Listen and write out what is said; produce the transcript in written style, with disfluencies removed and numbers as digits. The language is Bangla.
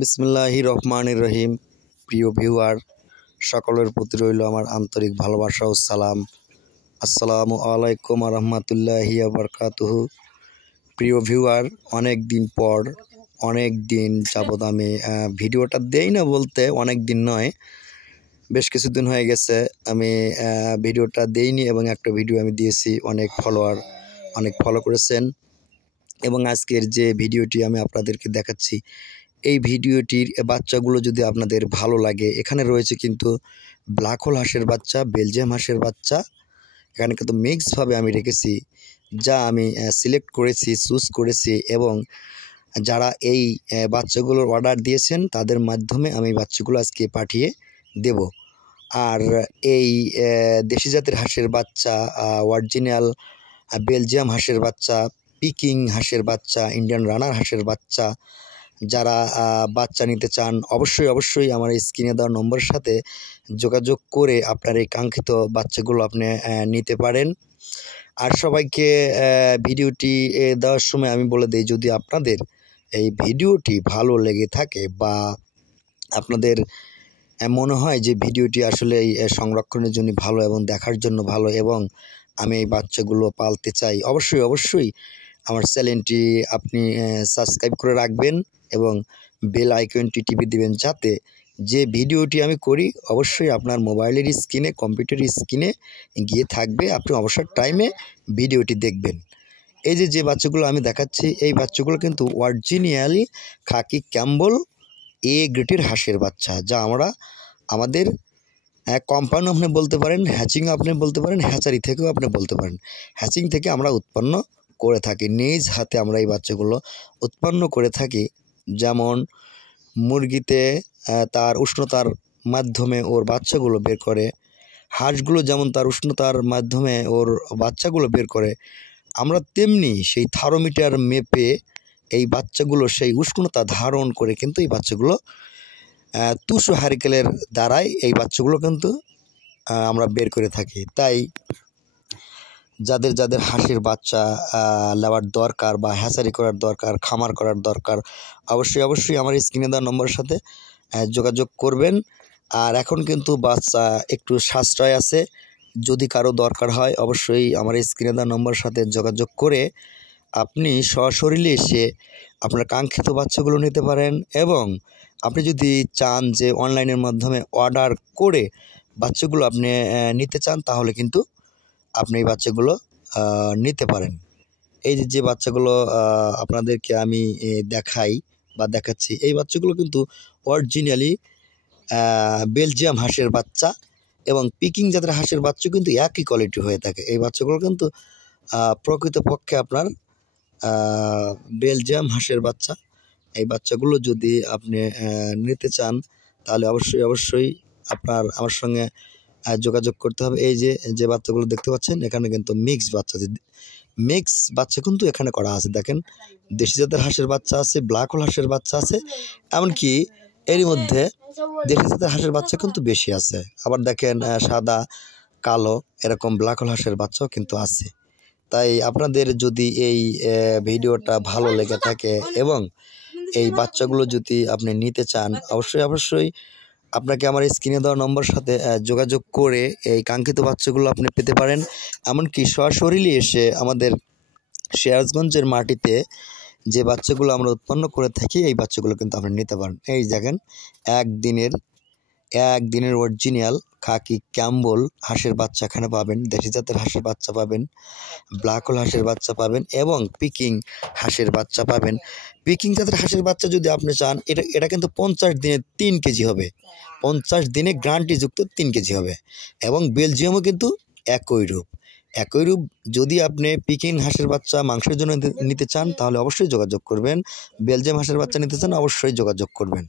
বিসমিল্লাহির রহমানির রহিম। প্রিয় ভিউয়ার সকলের প্রতি রইল আমার আন্তরিক ভালোবাসা ও সালাম। আসসালামু আলাইকুম রহমতুল্লাহি বারকাতুহু। প্রিয় ভিউয়ার, অনেক দিন পর অনেক দিন যাবৎ আমি ভিডিওটা দেই না, বলতে অনেক দিন নয়, বেশ কিছুদিন হয়ে গেছে আমি ভিডিওটা দেইনি এবং একটা ভিডিও আমি দিয়েছি, অনেক ফলো করেছেন। এবং আজকের যে ভিডিওটি আমি আপনাদেরকে দেখাচ্ছি, এই ভিডিওটির বাচ্চাগুলো যদি আপনাদের ভালো লাগে, এখানে রয়েছে কিন্তু ব্ল্যাক হোল হাঁসের বাচ্চা, বেলজিয়াম হাঁসের বাচ্চা, এখানে কিন্তু মিক্সভাবে আমি রেখেছি, যা আমি সিলেক্ট করেছি, চুজ করেছি। এবং যারা এই বাচ্চাগুলোর অর্ডার দিয়েছেন তাদের মাধ্যমে আমি বাচ্চাগুলো আজকে পাঠিয়ে দেব। আর এই দেশি জাতের হাঁসের বাচ্চা, অরিজিনাল বেলজিয়াম হাঁসের বাচ্চা, পিকিং হাঁসের বাচ্চা, ইন্ডিয়ান রানার হাঁসের বাচ্চা, যারা বাচ্চা নিতে চান অবশ্যই আমার স্ক্রিনে দেওয়া নম্বরের সাথে যোগাযোগ করে আপনার এই কাঙ্ক্ষিত বাচ্চাগুলো আপনি নিতে পারেন। আর সবাইকে ভিডিওটি দেওয়ার সময় আমি বলে দিই, যদি আপনাদের এই ভিডিওটি ভালো লেগে থাকে বা আপনাদের মনে হয় যে ভিডিওটি আসলে এই সংরক্ষণের জন্য ভালো এবং দেখার জন্য ভালো এবং আমি এই বাচ্চাগুলো পালতে চাই, অবশ্যই আমার চ্যানেলটি আপনি সাবস্ক্রাইব করে রাখবেন এবং বেল আইকনটি টিপে দিবেন, যাতে যে ভিডিওটি আমি করি অবশ্যই আপনার মোবাইলের স্ক্রিনে, কম্পিউটারের স্ক্রিনে গিয়ে থাকবে, আপনি অবসর টাইমে ভিডিওটি দেখবেন। এই যে বাচ্চাগুলো আমি দেখাচ্ছি, এই বাচ্চাগুলো কিন্তু অরিজিনালি খাকি ক্যাম্বল এ গ্রেডের হাঁসের বাচ্চা, যা আমরা আমাদের কোম্পানি আপনি বলতে পারেন, হ্যাচিং আপনি বলতে পারেন, হ্যাচারি থেকেও আপনি বলতে পারেন। হ্যাচিং থেকে আমরা উৎপন্ন করে থাকি, নিজ হাতে আমরা এই বাচ্চাগুলো উৎপন্ন করে থাকি। যেমন মুরগিতে তার উষ্ণতার মাধ্যমে ওর বাচ্চাগুলো বের করে, হাঁসগুলো যেমন তার উষ্ণতার মাধ্যমে ওর বাচ্চাগুলো বের করে, আমরা তেমনি সেই থার্মোমিটার মেপে এই বাচ্চাগুলো সেই উষ্ণতা ধারণ করে কিন্তু এই বাচ্চাগুলো তুষো হারিকেলের দ্বারাই এই বাচ্চাগুলো কিন্তু আমরা বের করে থাকি। তাই যাদের হাঁসের বাচ্চা নেওয়ার দরকার বা হ্যাচারি করার দরকার, খামার করার দরকার, অবশ্যই আমার স্ক্রিনে দেওয়া নম্বরের সাথে যোগাযোগ করবেন। আর এখন কিন্তু বাচ্চা একটু সাশ্রয় আছে, যদি কারো দরকার হয় অবশ্যই আমার স্ক্রিনে দেওয়া নম্বরের সাথে যোগাযোগ করে আপনি সশরীরে এসে আপনার কাঙ্ক্ষিত বাচ্চাগুলো নিতে পারেন। এবং আপনি যদি চান যে অনলাইনের মাধ্যমে অর্ডার করে বাচ্চাগুলো আপনি নিতে চান, তাহলে কিন্তু আপনি এই বাচ্চাগুলো নিতে পারেন। এই যে বাচ্চাগুলো আপনাদেরকে আমি দেখাচ্ছি, এই বাচ্চাগুলো কিন্তু অরিজিনালি বেলজিয়াম হাঁসের বাচ্চা এবং পিকিং জাতের হাঁসের বাচ্চা কিন্তু একই কোয়ালিটি হয়ে থাকে। এই বাচ্চাগুলো কিন্তু প্রকৃতপক্ষে আপনার বেলজিয়াম হাঁসের বাচ্চা। এই বাচ্চাগুলো যদি আপনি নিতে চান, তাহলে অবশ্যই আমার সঙ্গে যোগাযোগ করতে হবে। এই যে বাচ্চাগুলো দেখতে পাচ্ছেন, এখানে কিন্তু মিক্স বাচ্চা কিন্তু এখানে করা আছে। দেখেন, দেশি জাতের হাঁসের বাচ্চা আছে, ব্ল্যাক হোল হাঁসের বাচ্চা আছে, এমনকি এরই মধ্যে দেশি জাতের হাঁসের বাচ্চা কিন্তু বেশি আছে। আবার দেখেন সাদা, কালো এরকম ব্ল্যাক হোল হাঁসের বাচ্চাও কিন্তু আছে। তাই আপনাদের যদি এই ভিডিওটা ভালো লেগে থাকে এবং এই বাচ্চাগুলো যদি আপনি নিতে চান, অবশ্যই আপনাকে আমার স্ক্রিনে দেওয়া নম্বরের সাথে যোগাযোগ করে এই কাঙ্ক্ষিত বাচ্চাগুলো আপনি পেতে পারেন। এমনকি সশরীরে এসে আমাদের সিরাজগঞ্জের মাটিতে যে বাচ্চাগুলো আমরা উৎপন্ন করে থাকি, এই বাচ্চাগুলো কিন্তু আপনি নিতে পারেন। এই দেখেন, একদিনের অরিজিনাল খাকি ক্যাম্বল হাঁসের বাচ্চা এখানে পাবেন, দেশি জাতের হাঁসের বাচ্চা পাবেন, ব্ল্যাক হোল হাঁসের বাচ্চা পাবেন এবং পিকিং হাঁসের বাচ্চা পাবেন। পিকিং জাতের হাঁসের বাচ্চা যদি আপনি চান, এটা কিন্তু 50 দিনে 3 কেজি হবে, 50 দিনে গ্যারান্টিযুক্ত 3 কেজি হবে। এবং বেলজিয়ামও কিন্তু একই রূপ। যদি আপনি পিকিং হাঁসের বাচ্চা মাংসের জন্য নিতে চান, তাহলে অবশ্যই যোগাযোগ করবেন। বেলজিয়াম হাঁসের বাচ্চা নিতে চান, অবশ্যই যোগাযোগ করবেন।